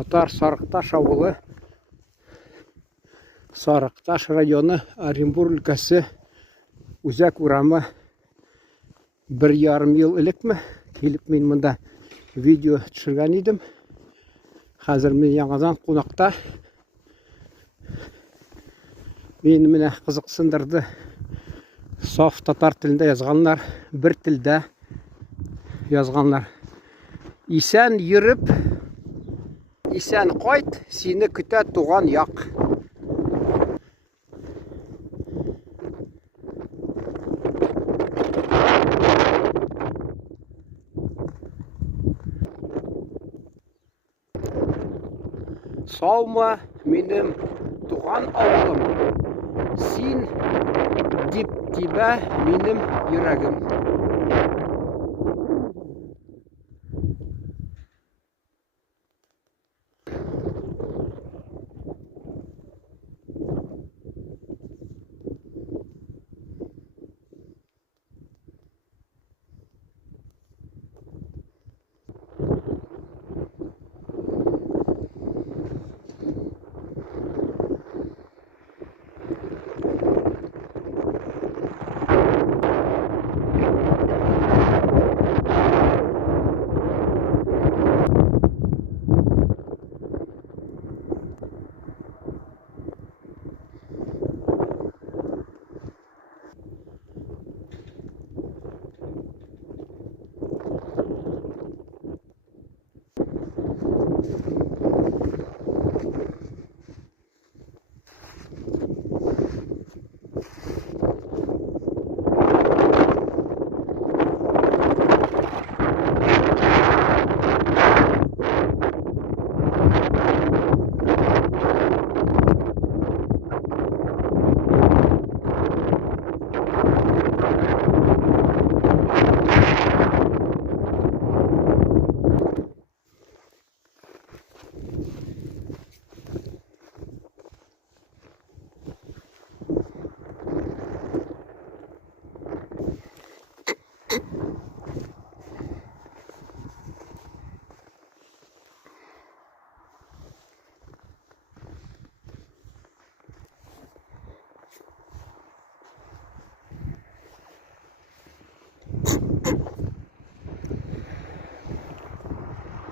Татар Сарықташ ауылы, Сарықташ районы, Оренбур өлкәсе, Үзәк урамы. 1,5 ел элекме келіп мен мұнда видео түсірген едім. Қазір мен жаңадан қонақта. Мені міне қызықсындырды. Саф татар тілінде yazғанlar, бір тілде yazғанlar. Исән йөреп, исән қайт, сені күтә туған яқ. Саумы минем туған ауылым, син дип тибә минем йөрәгем.